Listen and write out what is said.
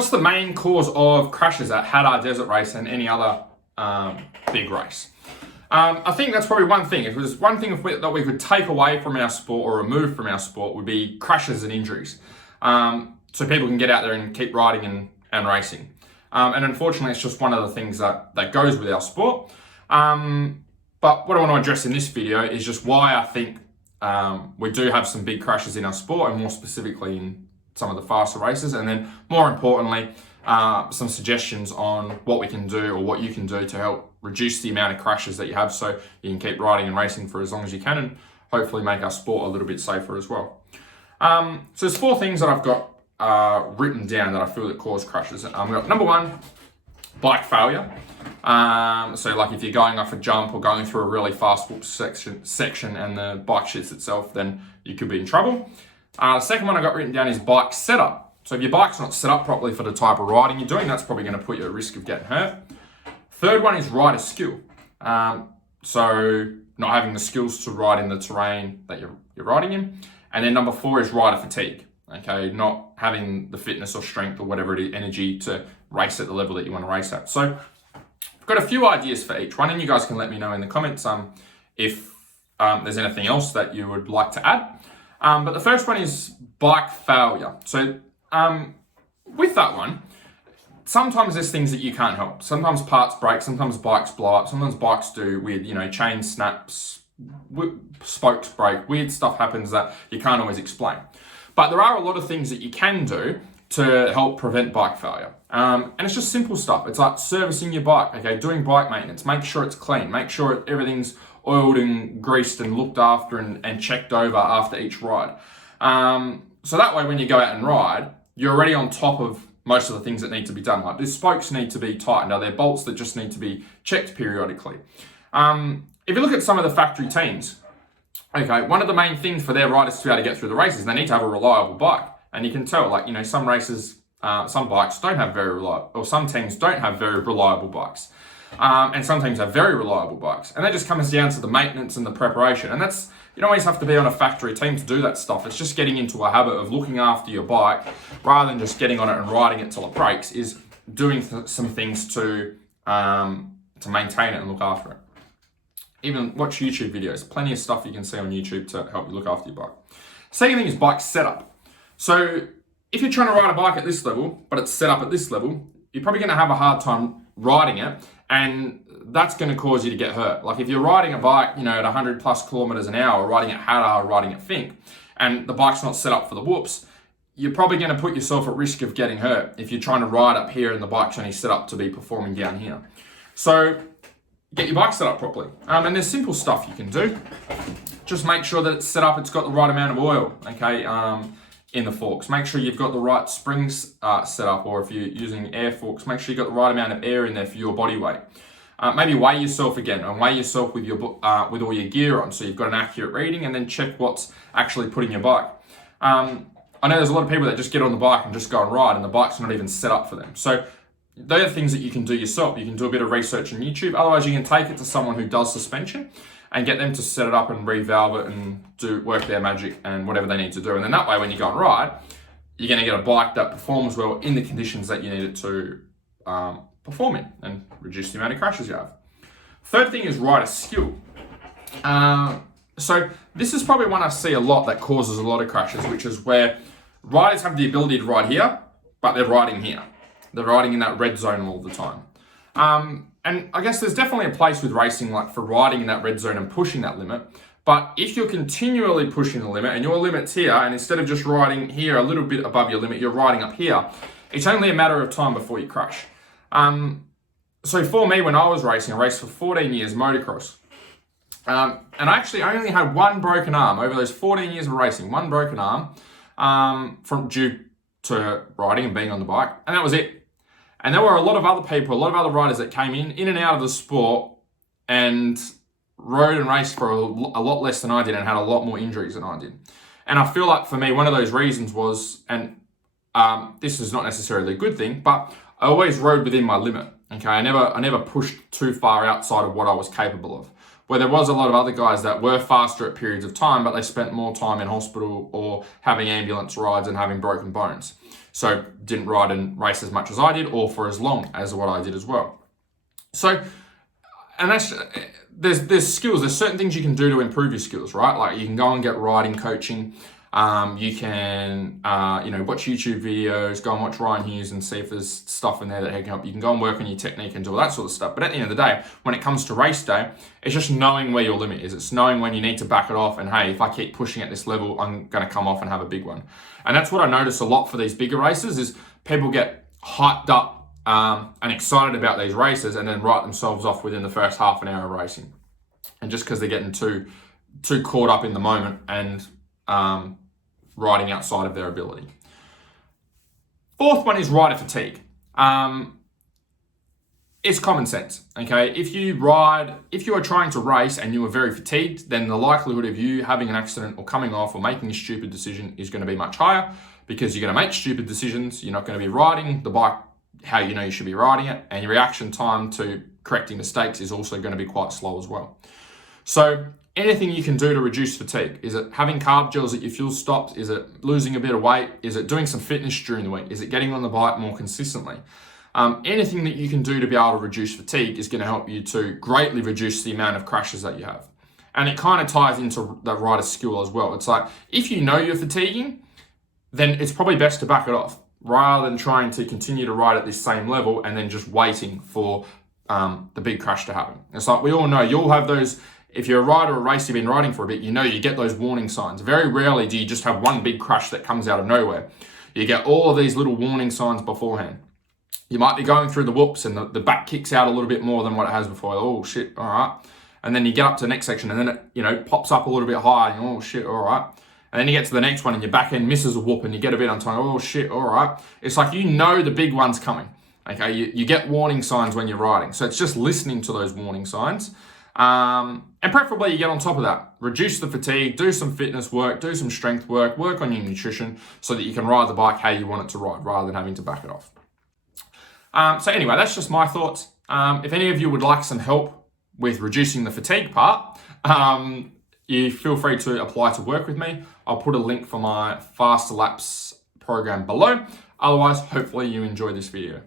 what's the main cause of crashes at Hattah Desert Race and any other big race? I think that's probably one thing. If there's one thing that we could take away from our sport or remove from our sport would be crashes and injuries. So people can get out there and keep riding and racing. And unfortunately, it's just one of the things that goes with our sport. But what I want to address in this video is just why I think we do have some big crashes in our sport, and more specifically in some of the faster races. And then more importantly, some suggestions on what we can do or what you can do to help reduce the amount of crashes that you have, so you can keep riding and racing for as long as you can, and hopefully make our sport a little bit safer as well. So there's 4 things that I've got written down that I feel that cause crashes. We've got number 1, bike failure. So like if you're going off a jump or going through a really fast whoop section and the bike shits itself, then you could be in trouble. The second one I got written down is bike setup. So if your bike's not set up properly for the type of riding you're doing, that's probably going to put you at risk of getting hurt. Third one is rider skill. So not having the skills to ride in the terrain that you're riding in. And then number 4 is rider fatigue. Okay, not having the fitness or strength or whatever it is, energy to race at the level that you want to race at. So I've got a few ideas for each one, and you guys can let me know in the comments if there's anything else that you would like to add. But the first one is bike failure. So with that one, sometimes there's things that you can't help. Sometimes parts break, sometimes bikes blow up, sometimes bikes do weird, chain snaps, spokes break, weird stuff happens that you can't always explain. But there are a lot of things that you can do to help prevent bike failure. And it's just simple stuff. It's like servicing your bike, okay, doing bike maintenance, make sure it's clean, make sure everything's oiled and greased and looked after and checked over after each ride. So that way when you go out and ride, you're already on top of most of the things that need to be done. Like the spokes need to be tightened. Are there bolts that just need to be checked periodically? If you look at some of the factory teams, okay, one of the main things for their riders to be able to get through the races, they need to have a reliable bike. And you can tell, some races, some bikes don't have very reliable, or some teams don't have very reliable bikes. And some teams have very reliable bikes. And that just comes down to the maintenance and the preparation. And that's, you don't always have to be on a factory team to do that stuff. It's just getting into a habit of looking after your bike rather than just getting on it and riding it till it breaks, is doing some things to maintain it and look after it. Even watch YouTube videos. Plenty of stuff you can see on YouTube to help you look after your bike. Second thing is bike setup. So if you're trying to ride a bike at this level, but it's set up at this level, you're probably going to have a hard time riding it, and that's going to cause you to get hurt. Like if you're riding a bike, at 100 plus kilometers an hour, riding at Hattah or riding at Fink, and the bike's not set up for the whoops, you're probably going to put yourself at risk of getting hurt if you're trying to ride up here and the bike's only set up to be performing down here. So get your bike set up properly. And there's simple stuff you can do. Just make sure that it's set up, it's got the right amount of oil, okay, in the forks. Make sure you've got the right springs set up, or if you're using air forks, make sure you've got the right amount of air in there for your body weight. Maybe weigh yourself again, and weigh yourself with with all your gear on, so you've got an accurate reading, and then check what's actually put in your bike. I know there's a lot of people that just get on the bike and just go and ride, and the bike's not even set up for them. So those are things that you can do yourself. You can do a bit of research on YouTube. Otherwise, you can take it to someone who does suspension and get them to set it up and revalve it and work their magic and whatever they need to do. And then that way, when you go and ride, you're going to get a bike that performs well in the conditions that you need it to perform in, and reduce the amount of crashes you have. Third thing is rider skill. So this is probably one I see a lot that causes a lot of crashes, which is where riders have the ability to ride here, but they're riding here. They're riding in that red zone all the time. And I guess there's definitely a place with racing, like for riding in that red zone and pushing that limit. But if you're continually pushing the limit and your limit's here, and instead of just riding here a little bit above your limit, you're riding up here, it's only a matter of time before you crash. So for me, when I was racing, I raced for 14 years motocross. And I actually only had one broken arm over those 14 years of racing, one broken arm from due to riding and being on the bike, and that was it. And there were a lot of other people, a lot of other riders that came in and out of the sport and rode and raced for a lot less than I did and had a lot more injuries than I did. And I feel like for me, one of those reasons was, and this is not necessarily a good thing, but I always rode within my limit. Okay, I never pushed too far outside of what I was capable of. Where there was a lot of other guys that were faster at periods of time, but they spent more time in hospital or having ambulance rides and having broken bones. So didn't ride and race as much as I did, or for as long as what I did as well. So, and that's, there's skills, there's certain things you can do to improve your skills, right? Like you can go and get riding coaching. You can, watch YouTube videos, go and watch Ryan Hughes and see if there's stuff in there that can help. You can go and work on your technique and do all that sort of stuff. But at the end of the day, when it comes to race day, it's just knowing where your limit is. It's knowing when you need to back it off. And hey, if I keep pushing at this level, I'm going to come off and have a big one. And that's what I notice a lot for these bigger races is people get hyped up and excited about these races and then write themselves off within the first half an hour of racing. And just because they're getting too caught up in the moment and riding outside of their ability. Fourth one is rider fatigue. It's common sense, okay? If you are trying to race and you are very fatigued, then the likelihood of you having an accident or coming off or making a stupid decision is going to be much higher because you're going to make stupid decisions. You're not going to be riding the bike how you know you should be riding it, and your reaction time to correcting mistakes is also going to be quite slow as well. So anything you can do to reduce fatigue. Is it having carb gels at your fuel stops? Is it losing a bit of weight? Is it doing some fitness during the week? Is it getting on the bike more consistently? Anything that you can do to be able to reduce fatigue is going to help you to greatly reduce the amount of crashes that you have. And it kind of ties into the rider's skill as well. It's like, if you know you're fatiguing, then it's probably best to back it off rather than trying to continue to ride at this same level and then just waiting for the big crash to happen. It's like we all know, you'll have those. If you're a rider or a race, you've been riding for a bit, you know you get those warning signs. Very rarely do you just have one big crash that comes out of nowhere. You get all of these little warning signs beforehand. You might be going through the whoops and the back kicks out a little bit more than what it has before. Oh shit, all right. And then you get up to the next section and then it pops up a little bit higher. And oh shit, all right. And then you get to the next one and your back end misses a whoop and you get a bit untied. Oh shit, all right. It's like you know the big one's coming. Okay, you get warning signs when you're riding. So it's just listening to those warning signs. And preferably you get on top of that. Reduce the fatigue, do some fitness work, do some strength work on your nutrition so that you can ride the bike how you want it to ride rather than having to back it off. So anyway, that's just my thoughts. If any of you would like some help with reducing the fatigue part, you feel free to apply to work with me. I'll put a link for my Faster Laps program below. Otherwise, hopefully you enjoy this video.